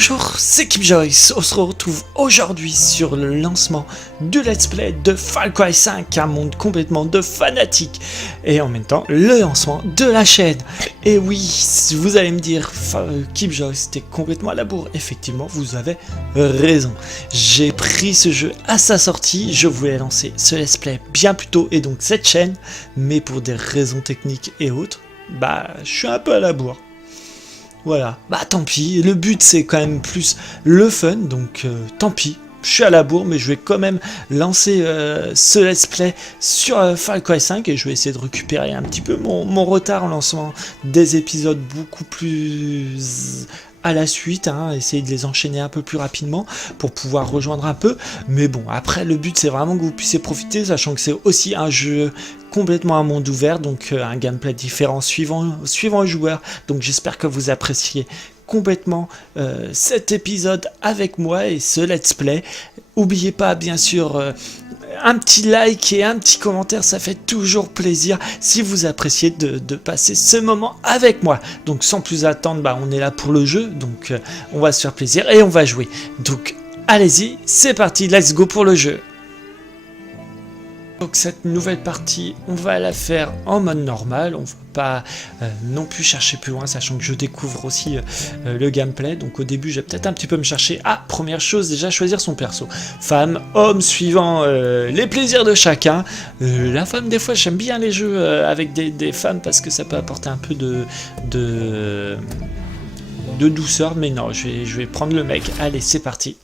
Bonjour, c'est Keep Joyce. On se retrouve aujourd'hui sur le lancement du Let's Play de Far Cry 5, un monde complètement de fanatiques, et en même temps le lancement de la chaîne. Et oui, vous allez me dire, Keep Joyce, t'es complètement à la bourre. Effectivement, vous avez raison. J'ai pris ce jeu à sa sortie, je voulais lancer ce Let's Play bien plus tôt, et donc cette chaîne, mais pour des raisons techniques et autres, je suis un peu à la bourre. Voilà, tant pis, le but c'est quand même plus le fun, donc tant pis, je suis à la bourre, mais je vais quand même lancer ce let's play sur Far Cry 5 et je vais essayer de récupérer un petit peu mon retard en lancement des épisodes beaucoup plus à la suite, essayer de les enchaîner un peu plus rapidement pour pouvoir rejoindre un peu, mais bon, après le but c'est vraiment que vous puissiez profiter, sachant que c'est aussi un jeu complètement un monde ouvert, donc un gameplay différent suivant le joueur, donc j'espère que vous appréciez complètement cet épisode avec moi et ce let's play. N'oubliez pas bien sûr un petit like et un petit commentaire, ça fait toujours plaisir si vous appréciez de passer ce moment avec moi. Donc sans plus attendre, on est là pour le jeu, donc on va se faire plaisir et on va jouer. Donc allez-y, c'est parti, let's go pour le jeu. Donc cette nouvelle partie, on va la faire en mode normal, on ne va pas non plus chercher plus loin, sachant que je découvre aussi le gameplay. Donc au début, je vais peut-être un petit peu me chercher. Première chose, déjà choisir son perso. Femme, homme, suivant les plaisirs de chacun. La femme, des fois, j'aime bien les jeux avec des femmes parce que ça peut apporter un peu de douceur. Mais non, je vais prendre le mec. Allez, c'est parti.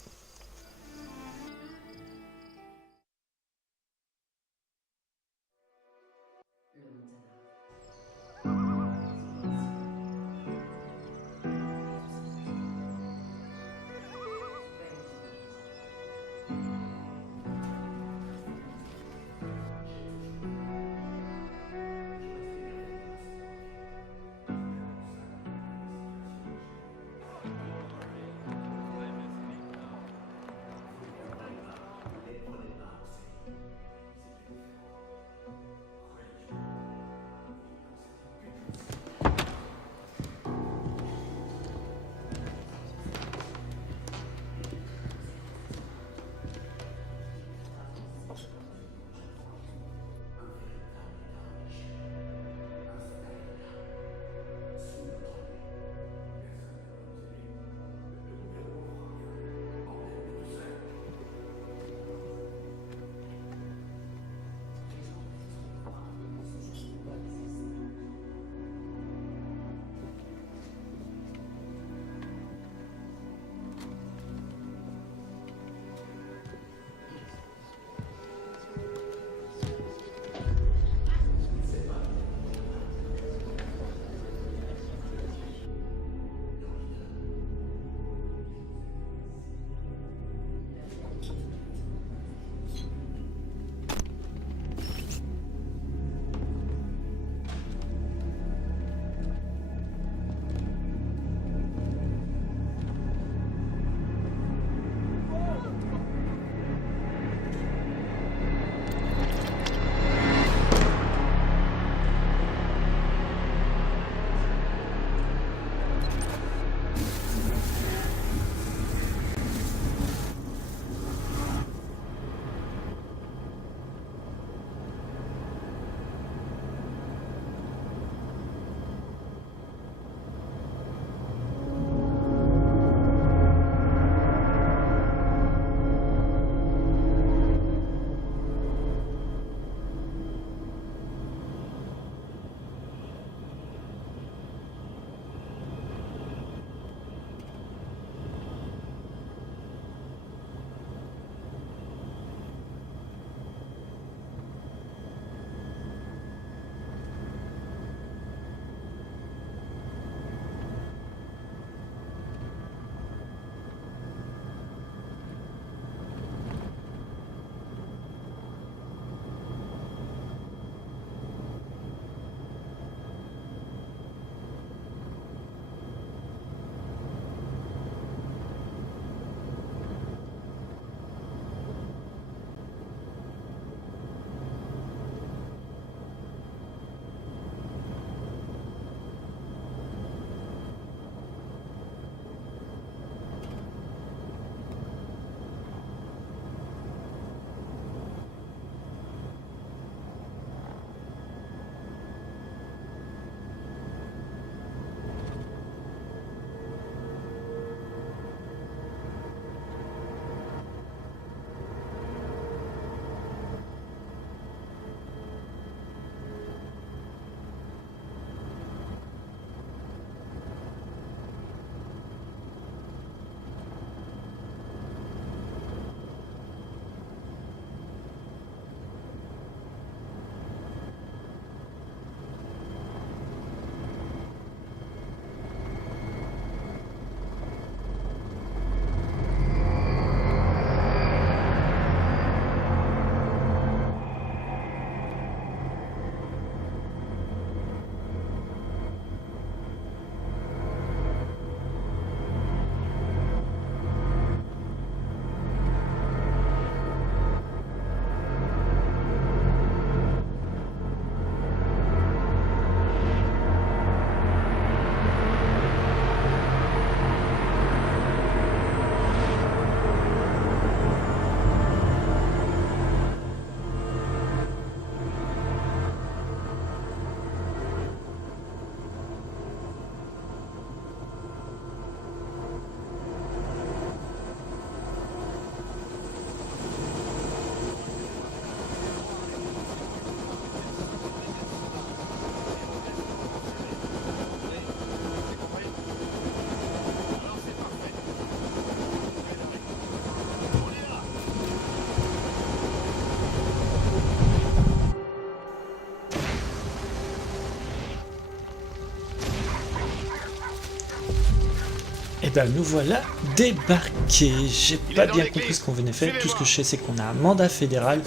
ben nous voilà débarqués. J'ai pas bien compris ce qu'on venait faire. Tout ce que je sais, c'est qu'on a un mandat fédéral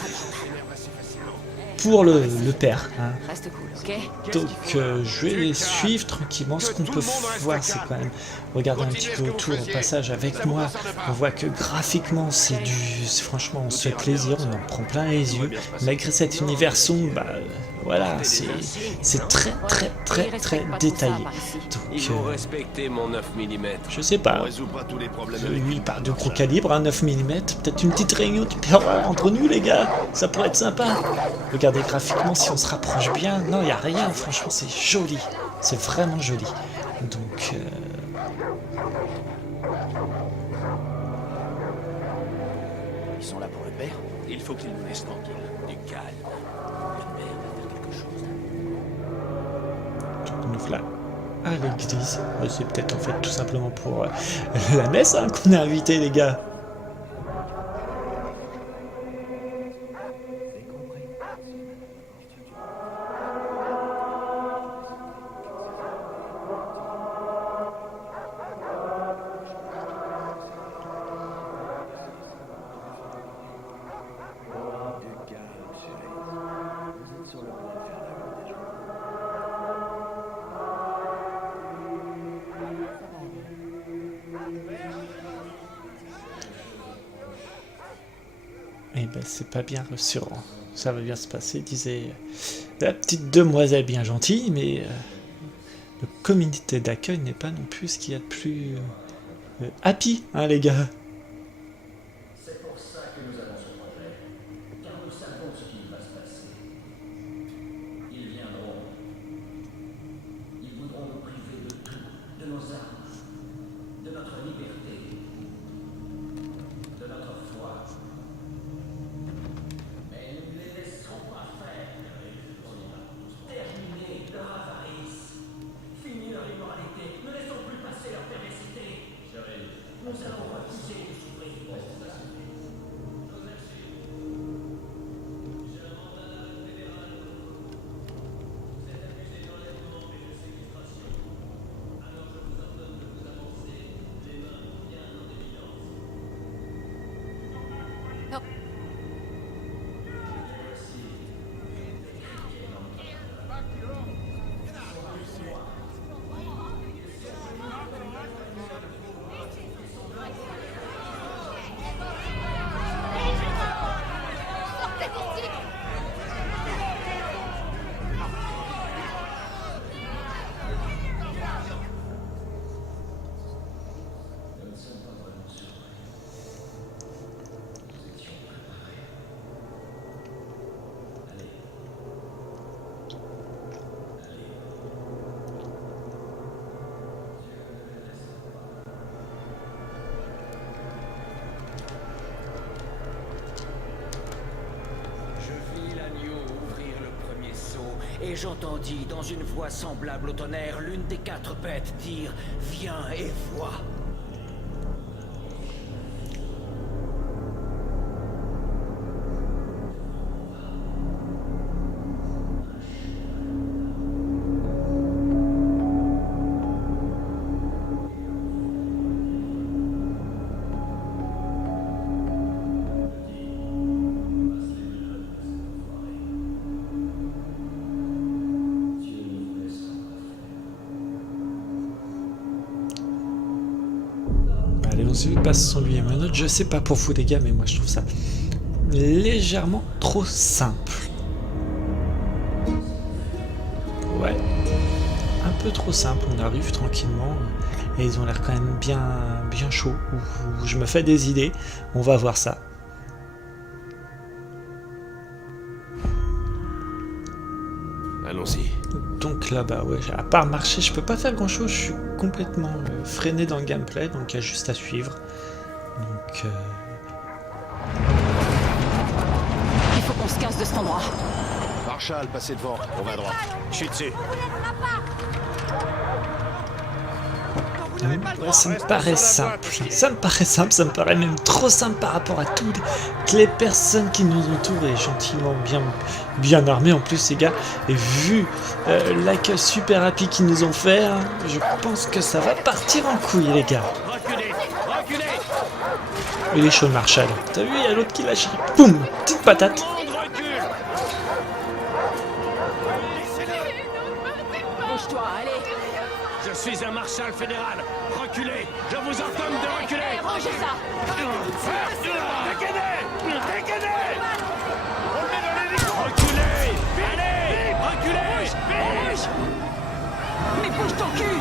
pour le père. Hein. Reste cool, ok? Donc je vais les suivre tranquillement. Ce qu'on peut voir, c'est quand même regarder un petit peu autour au passage avec moi. On voit que graphiquement, franchement, on se fait plaisir, on en prend plein les yeux. Malgré cet univers sombre, bah voilà, c'est très détaillé. Ils Donc vont respecter mon 9 mm. je sais pas. Lui il parle de gros calibre, un 9 mm. Peut-être une petite réunion de père entre nous les gars. Ça pourrait être sympa. Regardez graphiquement si on se rapproche bien. Non, il n'y a rien. Franchement, c'est joli. C'est vraiment joli. Donc... Ils sont là pour le père. Il faut qu'ils nous laissent tranquilles. Du calme. Le père va faire quelque chose. nous voilà à l'église. C'est peut-être en fait tout simplement pour la messe hein, qu'on est invité les gars. Eh ben c'est pas bien rassurant. Ça va bien se passer, disait la petite demoiselle bien gentille, mais le comité d'accueil n'est pas non plus ce qu'il y a de plus happy, hein les gars. C'est pour ça que nous avons ce projet, car nous savons ce qui va se passer. Ils viendront. Ils voudront nous priver de tout, de nos armes, de notre liberté, de notre foi. Mais nous ne les laisserons pas faire. Terminer leur avarice, finir leur immoralité, ne laissons plus passer leur perversité. Nous allons refuser de souffrir. Et j'entendis dans une voix semblable au tonnerre l'une des 4 bêtes dire « Viens et vois ». On passe son lui et un autre. Je sais pas pour vous les gars, mais moi je trouve ça légèrement trop simple. Ouais, un peu trop simple. On arrive tranquillement et ils ont l'air quand même bien chauds. Je me fais des idées. On va voir ça. Allons-y. Donc là-bas, ouais, à part marcher, je peux pas faire grand-chose. Je suis complètement freiné dans le gameplay, donc il y a juste à suivre. Donc, Il faut qu'on se casse de cet endroit. Marshall, passez devant, on va à droite. Je suis dessus. ouais, ça me paraît simple. Ça me paraît simple, ça me paraît même trop simple par rapport à toutes les personnes qui nous entourent et gentiment bien armés en plus les gars. Et vu l'accueil super happy qu'ils nous ont fait, hein, je pense que ça va partir en couille les gars. Il est chaud, Marshall. T'as vu, il y a l'autre qui lâche. Boum, petite patate. Bouge-toi, allez. Je suis un marshal fédéral. Reculez. Je vous ordonne de reculer. Hé, rangez ça. Dégainez. Dégainez. Reculez. Allez. Reculez. Bouge. Mais bouge ton cul.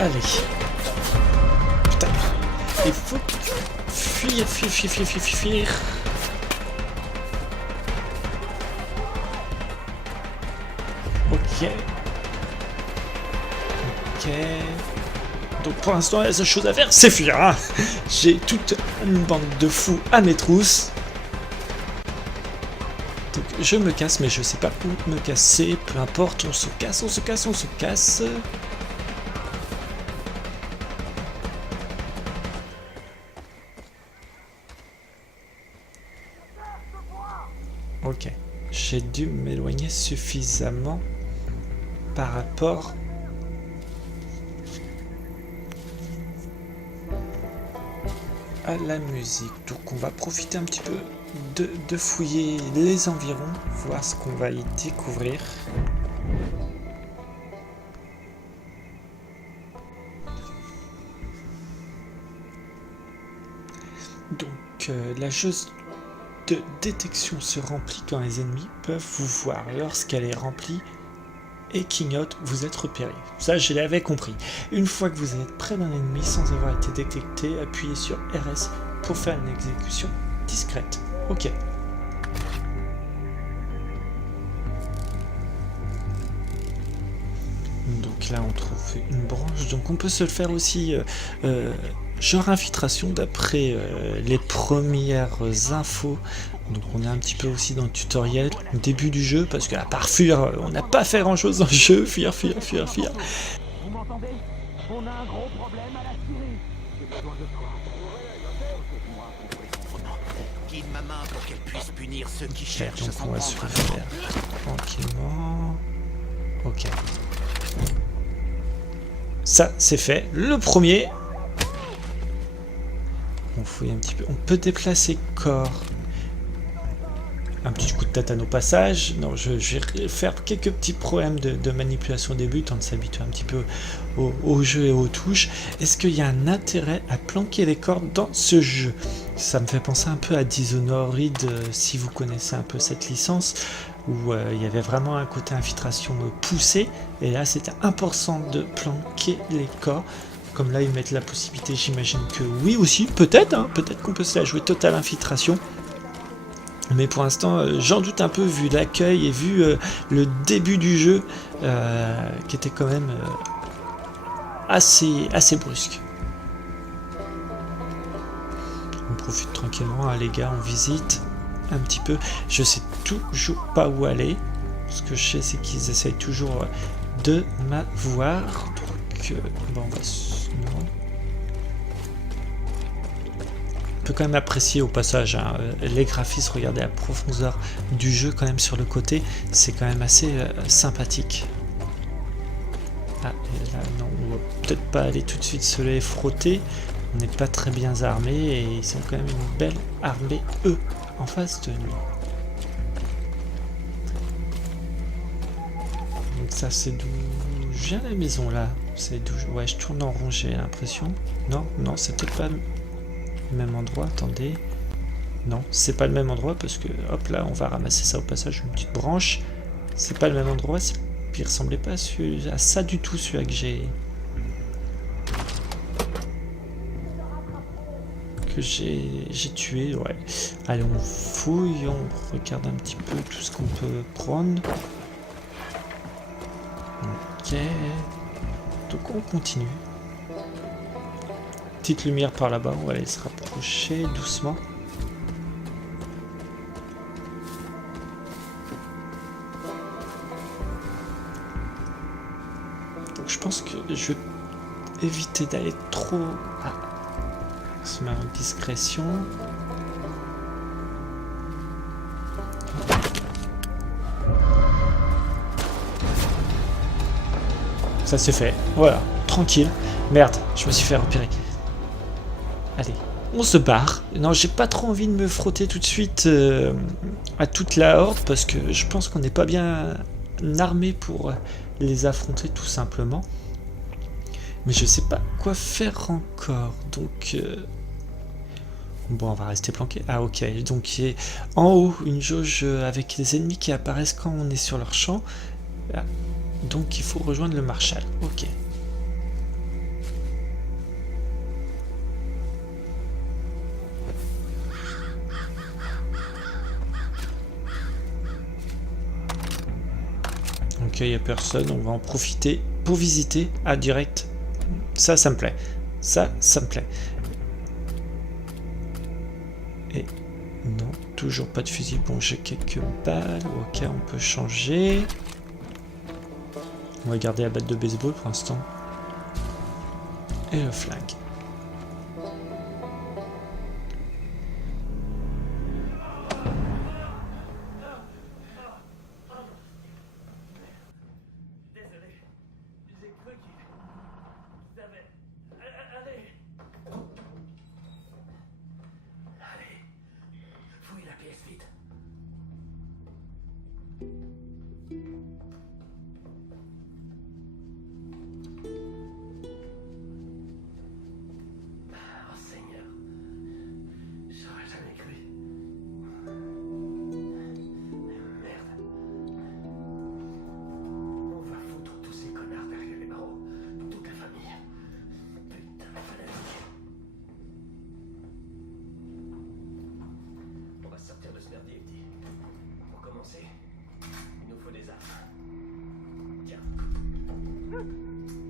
Allez. Putain. Il faut fuir, fuir, fuir, fuir, fuir, fuir. Ok. Ok. Donc pour l'instant, la seule chose à faire, c'est fuir. Hein. J'ai toute une bande de fous à mes trousses. Donc je me casse, mais je sais pas où me casser. Peu importe, on se casse, on se casse, on se casse. Ok, j'ai dû m'éloigner suffisamment par rapport à la musique. Donc on va profiter un petit peu de fouiller les environs, voir ce qu'on va y découvrir. Donc la jauge de détection se remplit quand les ennemis peuvent vous voir. Lorsqu'elle est remplie et clignote, vous êtes repéré. Ça, je l'avais compris. Une fois que vous êtes près d'un ennemi sans avoir été détecté, appuyez sur RS pour faire une exécution discrète. Ok. Donc là, on trouve une branche. Donc on peut se le faire aussi genre infiltration d'après les premières infos. Donc on est un petit peu aussi dans le tutoriel au début du jeu, parce qu'à part fuir, on n'a pas fait grand chose dans le jeu. Fuir. Vous m'entendez? On a un gros problème à la Syrie. J'ai besoin de toi. Guide ma main pour qu'elle puisse punir ceux qui Ok, cherchent à donc s'en on va se prendre. faire tranquillement. Ok. Ça, c'est fait. Le premier. On fouille un petit peu. On peut déplacer corps. Un petit coup de tatane au passage. Non, je vais faire quelques petits problèmes de manipulation au début, tant de s'habituer un petit peu au jeu et aux touches. Est-ce qu'il y a un intérêt à planquer les corps dans ce jeu? Ça me fait penser un peu à Dishonored, si vous connaissez un peu cette licence, où il y avait vraiment un côté infiltration poussé, et là c'était important de planquer les corps. Comme là ils mettent la possibilité, j'imagine que oui aussi, peut-être, hein, peut-être qu'on peut se la jouer totale infiltration. Mais pour l'instant, j'en doute un peu vu l'accueil et vu le début du jeu qui était quand même assez brusque. On profite tranquillement, hein, les gars, on visite un petit peu. Je sais toujours pas où aller. Ce que je sais, c'est qu'ils essayent toujours de m'avoir. Donc, bon, on va... Non. On peut quand même apprécier au passage hein, les graphismes, regardez la profondeur du jeu quand même sur le côté, c'est quand même assez sympathique. Ah, et là non, on va peut-être pas aller tout de suite se les frotter, on n'est pas très bien armés et ils ont quand même une belle armée eux en face de nous. Donc ça c'est d'où vient la maison là, c'est d'où ouais je tourne en rond j'ai l'impression. Non c'est peut-être pas le même endroit, attendez. Non, c'est pas le même endroit parce que, hop là, on va ramasser ça au passage, une petite branche. C'est pas le même endroit, il ressemblait pas à ça du tout, celui-là que j'ai tué, ouais. Allez, on fouille, on regarde un petit peu tout ce qu'on peut prendre. Ok. Donc on continue. Petite lumière par là-bas, on va aller se rapprocher doucement. Donc je pense que je vais éviter d'aller trop... Ah, se met en discrétion. Ça c'est fait, voilà, tranquille. Merde, je me suis fait repérer. Allez, on se barre. Non, j'ai pas trop envie de me frotter tout de suite à toute la horde parce que je pense qu'on n'est pas bien armé pour les affronter tout simplement. Mais je sais pas quoi faire encore. Donc, bon, on va rester planqué. Ah, ok. Donc, il y a en haut une jauge avec les ennemis qui apparaissent quand on est sur leur champ. Ah, donc, il faut rejoindre le Marshal. Ok. Ok, il n'y a personne, on va en profiter pour visiter. Ah, direct. Ça me plaît. Ça me plaît. Et non, toujours pas de fusil. Bon, j'ai quelques balles. Ok, on peut changer. On va garder la batte de baseball pour l'instant. Et le flingue.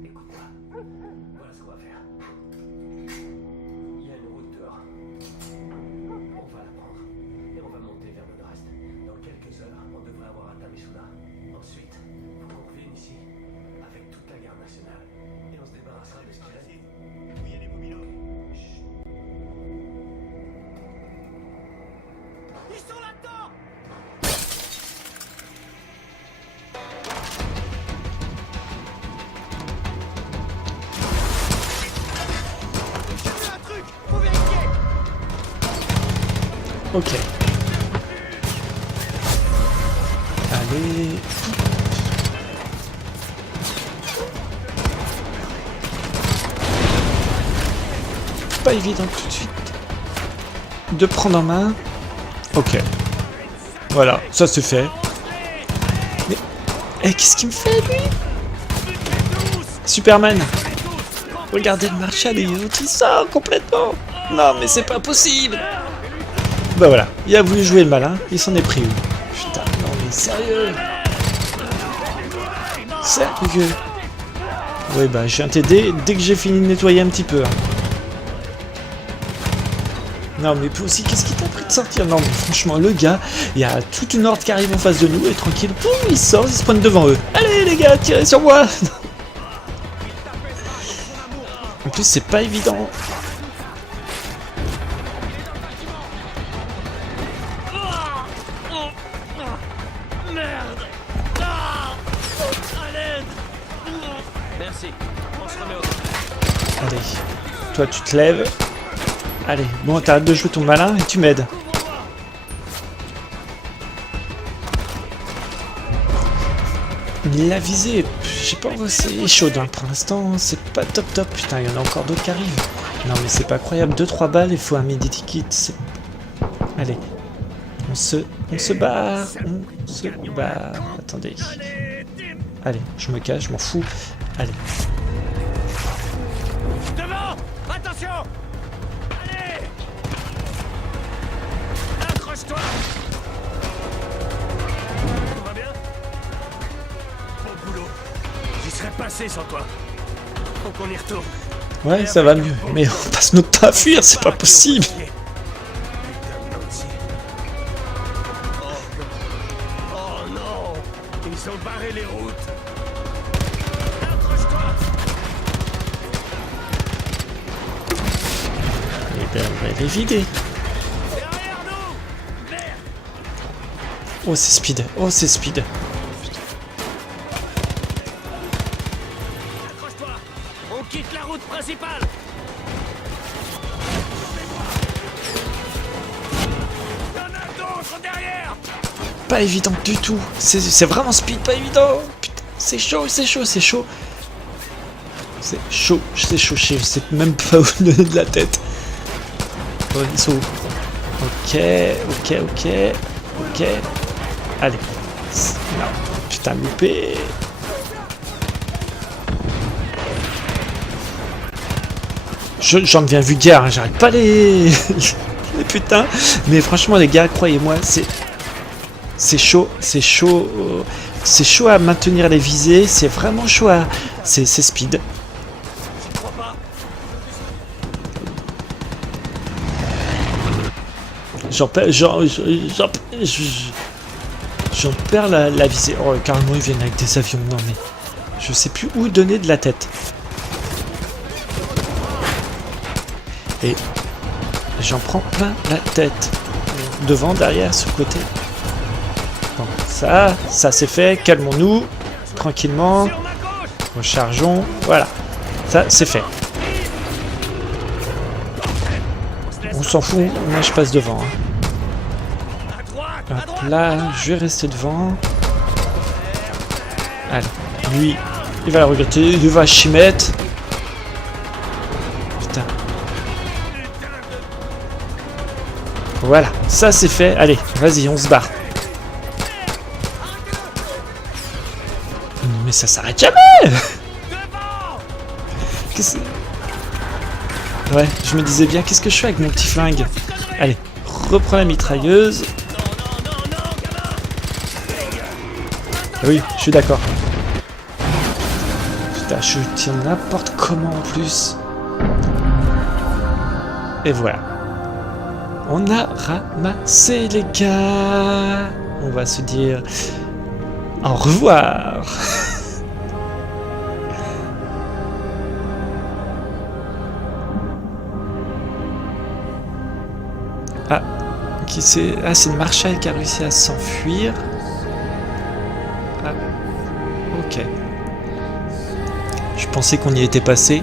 Écoute-moi. Voilà ce qu'on va faire. Il y a une route dehors. On va la prendre. Et on va monter vers le nord-est. Dans quelques heures, on devrait avoir atteint Missoula. Ensuite, faut qu'on revienne ici avec toute la garde nationale. Et on se débarrassera de ce qui reste. Où y a les mobilos? Ils sont là-dedans! J'ai vu un truc! Faut vérifier! Ok. Allez. Pas évident tout de suite de prendre en main. Ok. Voilà, ça c'est fait. Mais... qu'est-ce qu'il me fait lui? Superman! Regardez le Marshall, il sort complètement! Non mais c'est pas possible! Bah voilà, il a voulu jouer le malin, il s'en est pris une. Putain, non mais sérieux! Sérieux! Oui bah je viens t'aider dès que j'ai fini de nettoyer un petit peu. Hein. Non mais puis aussi, qu'est-ce qui t'a pris de sortir? Non mais franchement, le gars, il y a toute une horde qui arrive en face de nous et tranquille, poum, il sort, il se pointe devant eux. Allez les gars, tirez sur moi! En plus c'est pas évident. Merci. On se remet au... Allez, toi tu te lèves. Allez, bon t'arrêtes de jouer ton malin et tu m'aides. La visée, je sais pas, c'est chaud hein. Pour l'instant, c'est pas top top. Putain, il y en a encore d'autres qui arrivent. Non mais c'est pas croyable, 2-3 balles, il faut un medikit. Allez, on se barre, on se barre. Attendez. Allez, je me cache, je m'en fous. Allez. Devant! Attention! Allez! Accroche-toi! Tout va bien? Bon boulot. J'y serais passé sans toi. Faut qu'on y retourne. Ouais, ça va mieux. Mais on passe notre temps à fuir, c'est pas possible. Oh non! Ils ont barré les routes. Accroche-toi! Et ben, on va les vider. Derrière nous! Merde! Oh, c'est speed. Oh, c'est speed. Accroche-toi! On quitte la route principale! Il y en a d'autres derrière! Pas évident du tout. C'est vraiment speed, pas évident. Putain, c'est chaud, c'est chaud, c'est chaud. C'est chaud, je sais même pas où donner de la tête. Oh, ils sont où? Ok. Allez. Non, putain, loupé. J'en deviens vulgaire, hein, j'arrête pas les... les putains. Mais franchement, les gars, croyez-moi, c'est chaud, c'est chaud à maintenir les visées, c'est vraiment chaud à... C'est speed. J'en perds la visée. Oh, carrément, ils viennent avec des avions. Non, mais je sais plus où donner de la tête. Et j'en prends plein la tête. Devant, derrière, sur le côté. Bon, ça c'est fait. Calmons-nous. Tranquillement. Rechargeons. Voilà. Ça, c'est fait. On s'en fout. Moi, je passe devant. Hein. Hop là, je vais rester devant. Allez, lui, il va la regretter, il va chimette. Putain. Voilà, ça c'est fait. Allez, vas-y, on se barre. Mais ça s'arrête jamais. Ouais, je me disais bien, qu'est-ce que je fais avec mon petit flingue? Allez, reprends la mitrailleuse. Oui, je suis d'accord. Putain, je tire n'importe comment en plus. Et voilà. On a ramassé les gars. On va se dire au revoir. Ah, qui c'est? Ah, c'est le Marshall qui a réussi à s'enfuir. Ah, ok. Je pensais qu'on y était passé,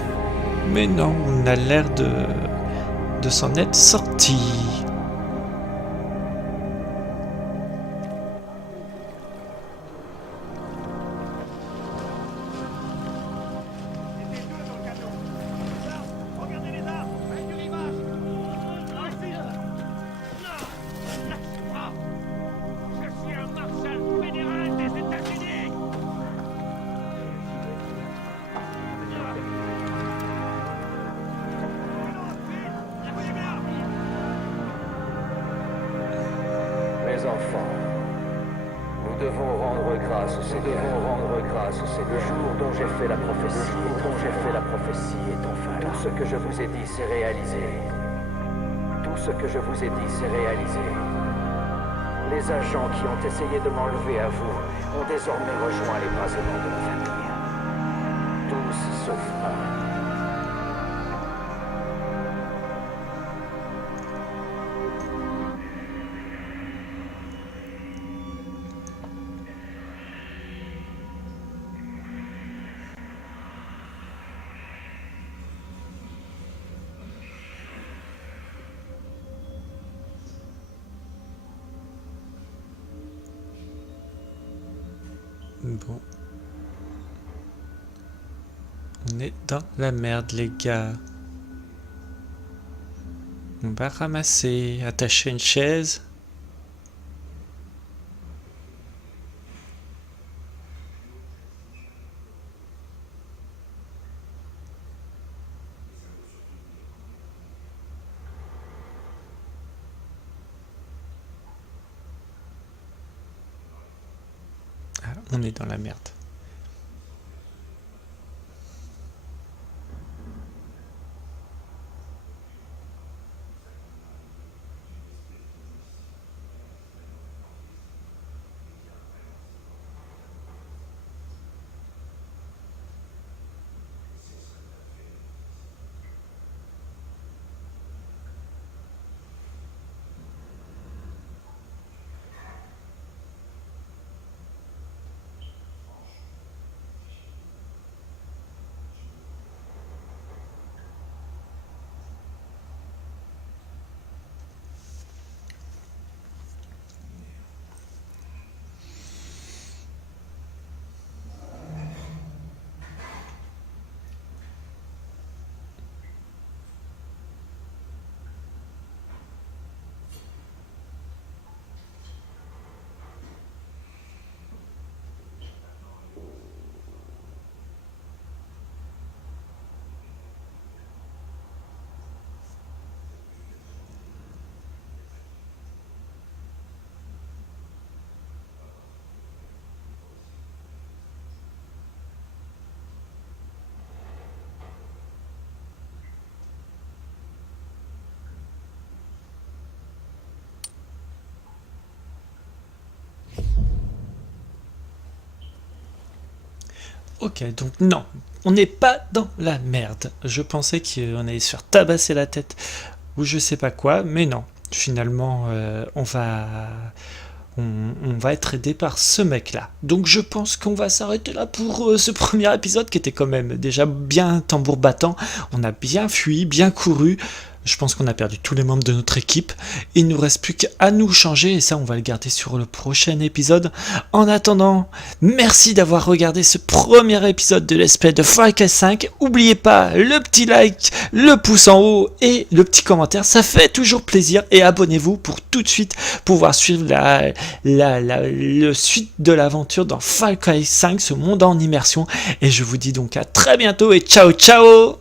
mais non, on a l'air de s'en être sorti. Regardez les arbres, avec du rivage. Je suis un marshal fédéral des États-Unis. Mes enfants, nous devons rendre grâce au C'est le jour dont j'ai fait la prophétie est enfin là. Tout ce que je vous ai dit s'est réalisé. Les agents qui ont essayé de m'enlever à vous ont désormais rejoint les brasements de la famille. Tous sauf un. Bon. On est dans la merde, les gars. On va ramasser, attacher une chaise. Ah, on est dans la merde. Ok, donc non, on n'est pas dans la merde. Je pensais qu'on allait se faire tabasser la tête ou je sais pas quoi, mais non. Finalement, on va être aidé par ce mec-là. Donc je pense qu'on va s'arrêter là pour ce premier épisode qui était quand même déjà bien tambour battant. On a bien fui, bien couru. Je pense qu'on a perdu tous les membres de notre équipe. Il ne nous reste plus qu'à nous changer et ça on va le garder sur le prochain épisode. En attendant, merci d'avoir regardé ce premier épisode de Let's Play de Far Cry 5. N'oubliez pas le petit like, le pouce en haut et le petit commentaire. Ça fait toujours plaisir et abonnez-vous pour tout de suite pouvoir suivre le suite de l'aventure dans Far Cry 5, ce monde en immersion. Et je vous dis donc à très bientôt et ciao ciao.